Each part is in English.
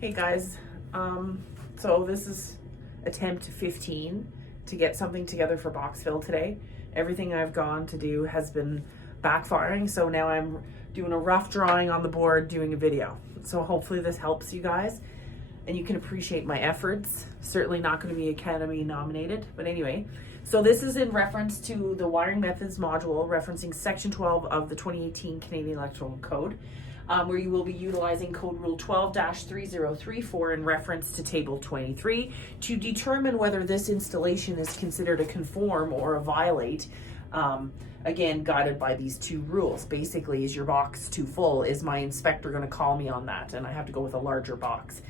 Hey guys, so this is attempt 15 to get something together for box fill today. Everything I've gone to do has been backfiring, so now I'm doing a rough drawing on the board, doing a video. So hopefully this helps you guys and you can appreciate my efforts. Certainly not going to be Academy nominated, but anyway. So this is in reference to the wiring methods module, referencing section 12 of the 2018 Canadian Electrical Code. Where you will be utilizing code rule 12-3034 in reference to table 23 to determine whether this installation is considered a conform or a violate. Again, guided by these two rules. Basically, is your box too full? Is my inspector going to call me on that? And I have to go with a larger box.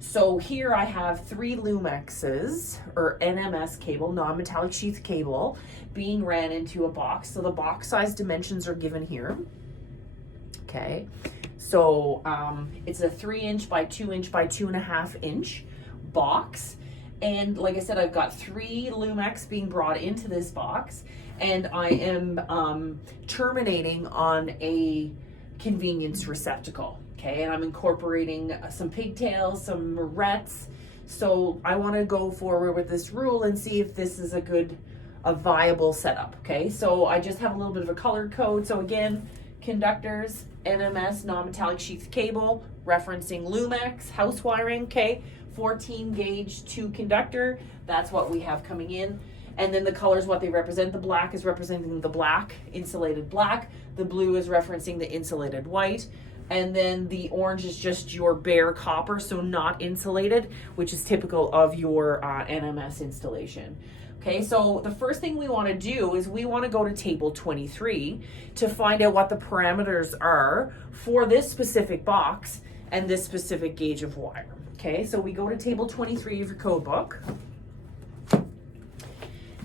So here I have 3 Lumexes, or NMS cable, non-metallic sheath cable, being ran into a box. So the box size dimensions are given here. Okay. So it's a 3" by 2" by 2.5" box. And like I said, I've got 3 Lumex being brought into this box, and I am terminating on a convenience receptacle. Okay, and I'm incorporating some pigtails, some morettes. So I want to go forward with this rule and see if this is a viable setup. Okay, so I just have a little bit of a color code. So again, Conductors, NMS, non-metallic sheath cable, referencing Lumex, house wiring, okay, 14 gauge 2 conductor, that's what we have coming in. And then the colors, what they represent, the black is representing the black, insulated black, the blue is referencing the insulated white, and then the orange is just your bare copper, so not insulated, which is typical of your NMS installation. Okay, so the first thing we want to do is we want to go to table 23 to find out what the parameters are for this specific box and this specific gauge of wire. Okay, so we go to table 23 of your code book.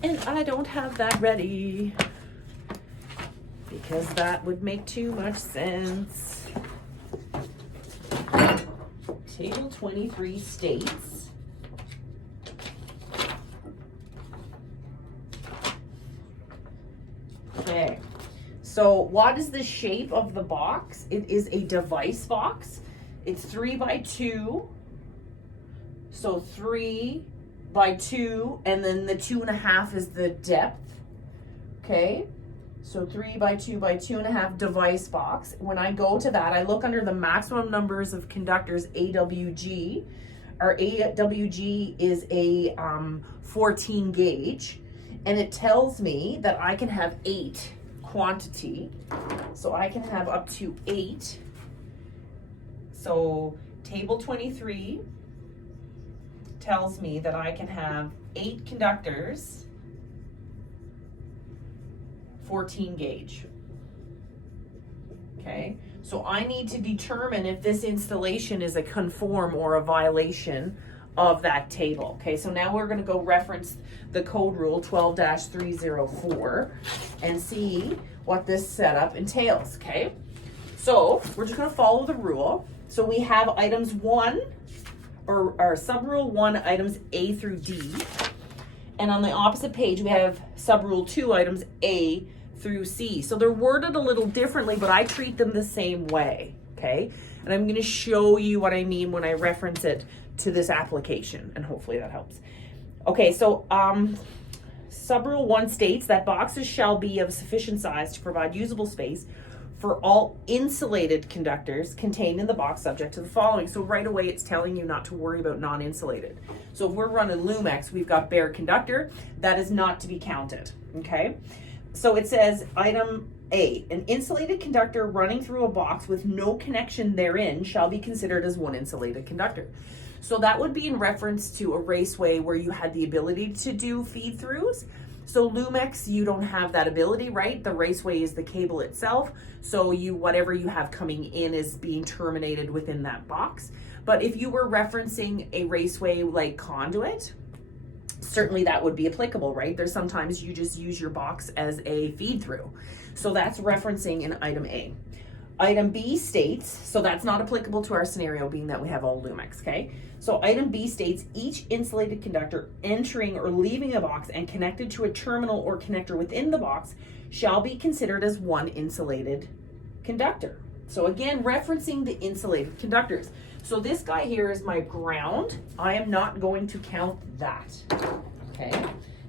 And I don't have that ready because that would make too much sense. Table 23 states, okay, so what is the shape of the box? It is a device box. It's 3 by 2. So 3 by 2, and then the 2.5 is the depth. Okay, so 3 by 2 by 2.5 device box. When I go to that, I look under the maximum numbers of conductors, AWG. Our AWG is a 14 gauge. And it tells me that I can have 8 quantity. So I can have up to 8. So table 23 tells me that I can have 8 conductors, 14 gauge. Okay, so I need to determine if this installation is a conform or a violation of that table. Okay, so now we're going to go reference the code rule 12-304 and see what this setup entails. Okay, so we're just going to follow the rule. So we have items 1 or sub rule 1 items A through D, and on the opposite page we have sub rule 2 items A through C. So they're worded a little differently, but I treat them the same way. Okay, and I'm going to show you what I mean when I reference it to this application, and hopefully that helps. Okay, so subrule 1 states that boxes shall be of sufficient size to provide usable space for all insulated conductors contained in the box, subject to the following. So right away it's telling you not to worry about non-insulated. So if we're running Lumex, we've got bare conductor, that is not to be counted. Okay, so it says item A, an insulated conductor running through a box with no connection therein shall be considered as one insulated conductor. So that would be in reference to a raceway where you had the ability to do feed throughs. So Lumex, you don't have that ability, right? The raceway is the cable itself. So whatever you have coming in is being terminated within that box. But if you were referencing a raceway like conduit, certainly that would be applicable, right? There's sometimes you just use your box as a feed through. So that's referencing in item A. Item B states, so that's not applicable to our scenario being that we have all Lumex, okay? So item B states, each insulated conductor entering or leaving a box and connected to a terminal or connector within the box shall be considered as one insulated conductor. So again, referencing the insulated conductors. So this guy here is my ground. I am not going to count that, okay?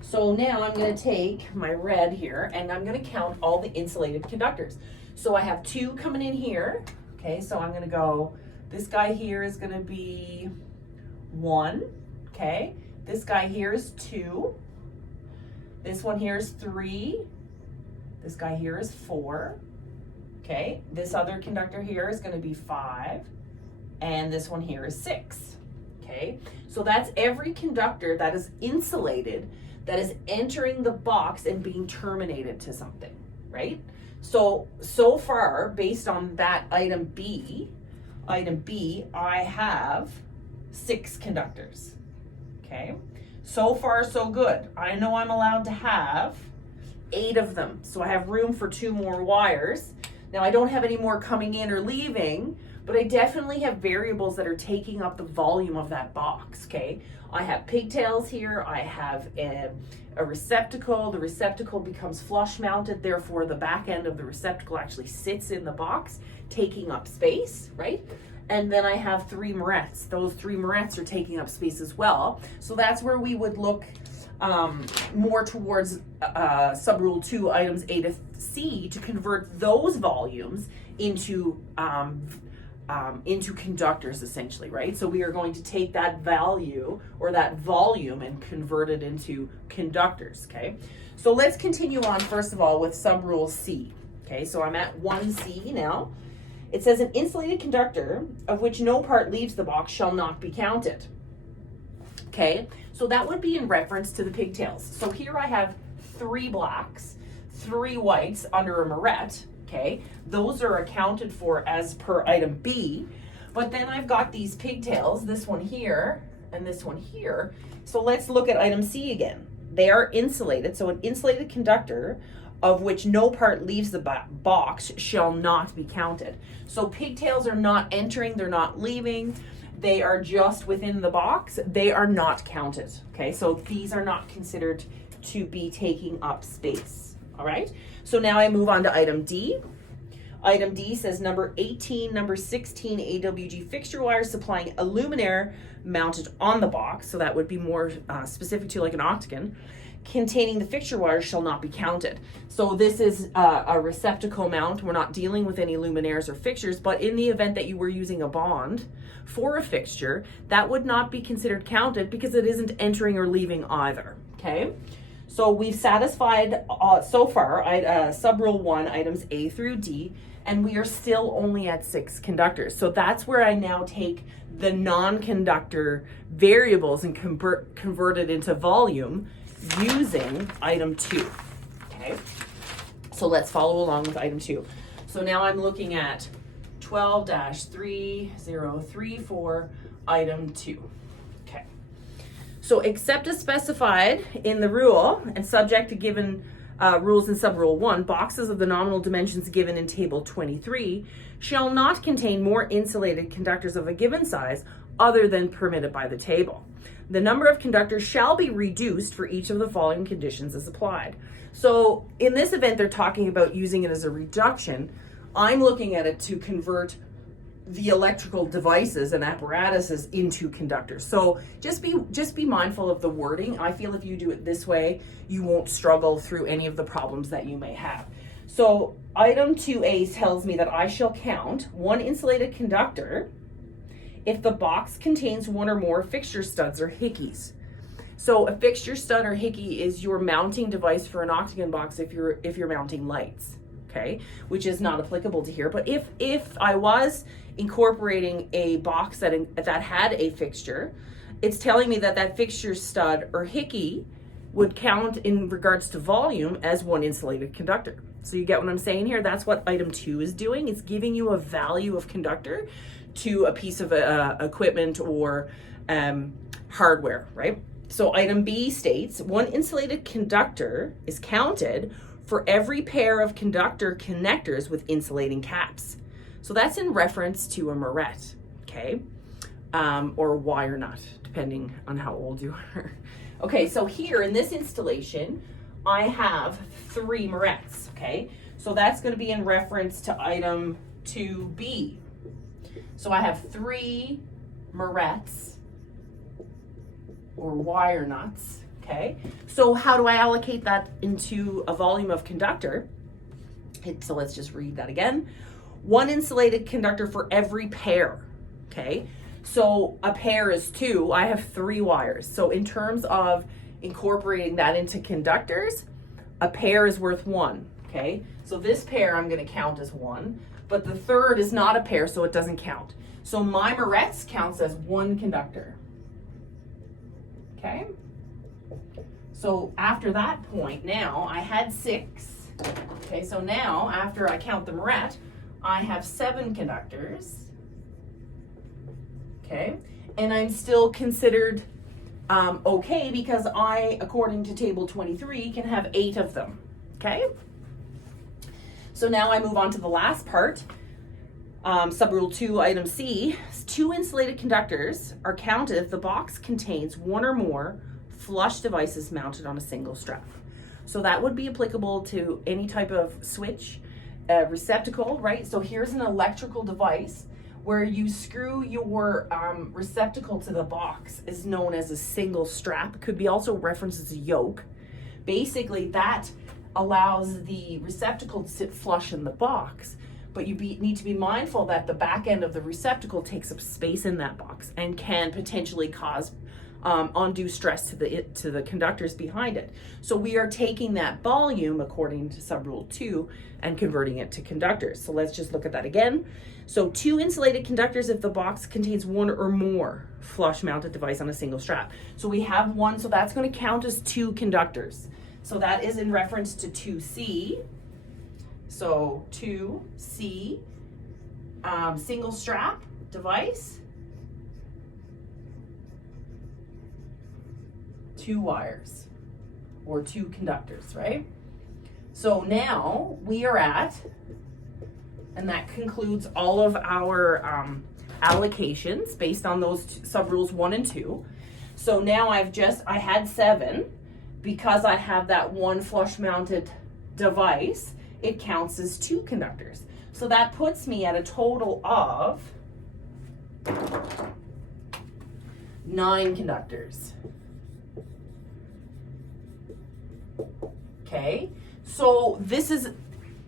So now I'm going to take my red here and I'm going to count all the insulated conductors. So I have 2 coming in here, okay? So I'm going to go, this guy here is going to be 1, okay? This guy here is 2. This one here is 3. This guy here is 4, okay? This other conductor here is going to be 5. And this one here is 6, okay? So that's every conductor that is insulated that is entering the box and being terminated to something, right? So far, based on that item B, I have 6 conductors, okay? So far, so good. I know I'm allowed to have 8 of them, so I have room for 2 more wires. Now, I don't have any more coming in or leaving, but I definitely have variables that are taking up the volume of that box, okay? I have pigtails here, I have a receptacle. The receptacle becomes flush mounted, therefore the back end of the receptacle actually sits in the box, taking up space, right? And then I have 3 morettes. Those 3 morettes are taking up space as well. So that's where we would look more towards sub-rule 2, items A to C, to convert those volumes into conductors, essentially, right? So we are going to take that value or that volume and convert it into conductors, okay? So let's continue on, first of all, with sub-rule C, okay? So I'm at 1C now. It says an insulated conductor of which no part leaves the box shall not be counted, okay? So that would be in reference to the pigtails. So here I have 3 blacks, 3 whites under a moret, okay? Those are accounted for as per item B, but then I've got these pigtails, this one here and this one here. So let's look at item C again. They are insulated, so an insulated conductor of which no part leaves the box shall not be counted. So pigtails are not entering, they're not leaving, they are just within the box, they are not counted, okay? So these are not considered to be taking up space, all right? So now I move on to item D. Item D says number 18, number 16 AWG fixture wires supplying a luminaire mounted on the box, so that would be more specific to like an octagon, containing the fixture wires shall not be counted. So this is a receptacle mount. We're not dealing with any luminaires or fixtures, but in the event that you were using a bond for a fixture, that would not be considered counted because it isn't entering or leaving either, okay? So we've satisfied so far sub-rule 1, items A through D, and we are still only at 6 conductors. So that's where I now take the non-conductor variables and convert it into volume using item 2, okay? So let's follow along with item 2. So now I'm looking at 12-3034, item 2, okay? So except as specified in the rule and subject to given rules in sub-rule 1, boxes of the nominal dimensions given in table 23 shall not contain more insulated conductors of a given size other than permitted by the table. The number of conductors shall be reduced for each of the following conditions as applied. So in this event, they're talking about using it as a reduction. I'm looking at it to convert the electrical devices and apparatuses into conductors. So just be mindful of the wording. I feel if you do it this way, you won't struggle through any of the problems that you may have. So item 2A tells me that I shall count 1 insulated conductor if the box contains 1 or more fixture studs or hickeys. So a fixture stud or hickey is your mounting device for an octagon box if you're mounting lights, okay? Which is not applicable to here. But if I was incorporating a box that had a fixture, it's telling me that fixture stud or hickey would count in regards to volume as 1 insulated conductor. So you get what I'm saying here? That's what item 2 is doing. It's giving you a value of conductor to a piece of equipment or hardware, right? So item B states 1 insulated conductor is counted for every pair of conductor connectors with insulating caps. So that's in reference to a moret, okay? Or a wire nut, depending on how old you are. Okay, so here in this installation, I have 3 morets, okay? So that's gonna be in reference to item 2B. So I have 3 morettes or wire nuts, okay? So how do I allocate that into a volume of conductor? So let's just read that again. 1 insulated conductor for every pair, okay? So a pair is 2, I have 3 wires. So in terms of incorporating that into conductors, a pair is worth 1, okay? So this pair I'm gonna count as 1, but the third is not a pair, so it doesn't count. So my morettes counts as 1 conductor, okay? So after that point, now I had 6, okay? So now after I count the moret, I have 7 conductors, okay? And I'm still considered okay because I, according to table 23, can have 8 of them, okay? So now I move on to the last part. Subrule 2, item C. 2 insulated conductors are counted if the box contains 1 or more flush devices mounted on a single strap. So that would be applicable to any type of switch, receptacle, right? So here's an electrical device where you screw your receptacle to the box, is known as a single strap. It could be also referenced as a yoke. Basically, that allows the receptacle to sit flush in the box, but you need to be mindful that the back end of the receptacle takes up space in that box and can potentially cause undue stress to the conductors behind it. So we are taking that volume according to subrule 2 and converting it to conductors. So let's just look at that again. So 2 insulated conductors if the box contains 1 or more flush mounted device on a single strap. So we have 1, so that's going to count as 2 conductors. So that is in reference to 2C. So 2C, single strap device, 2 wires or 2 conductors, right? So now we are at, and that concludes all of our allocations based on those subrules 1 and 2. So now I had 7. Because I have that 1 flush mounted device, it counts as 2 conductors. So that puts me at a total of 9 conductors. Okay, so this is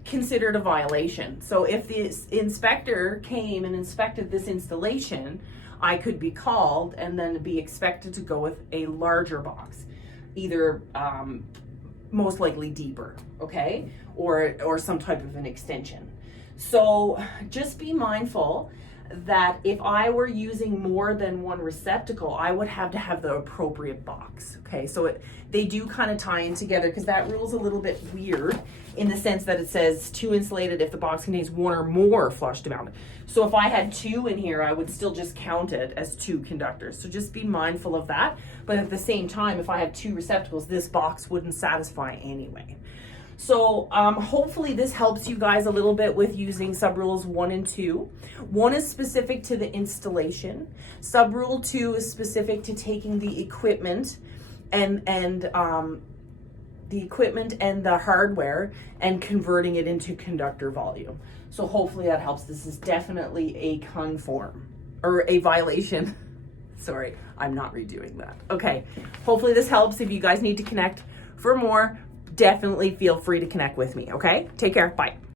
considered a violation. So if the inspector came and inspected this installation, I could be called and then be expected to go with a larger box, either most likely deeper, okay, or some type of an extension. So just be mindful that if I were using more than 1 receptacle, I would have to have the appropriate box, okay? So they do kind of tie in together, because that rule's a little bit weird in the sense that it says 2 insulated if the box contains 1 or more flush mounted. So if I had 2 in here, I would still just count it as 2 conductors. So just be mindful of that. But at the same time, if I have 2 receptacles, this box wouldn't satisfy anyway. So hopefully this helps you guys a little bit with using subrules 1 and 2. 1 is specific to the installation. Subrule 2 is specific to taking the equipment and the hardware and converting it into conductor volume. So hopefully that helps. This is definitely a conform or a violation. Sorry, I'm not redoing that. Okay, hopefully this helps. If you guys need to connect for more, definitely feel free to connect with me, okay? Take care, bye.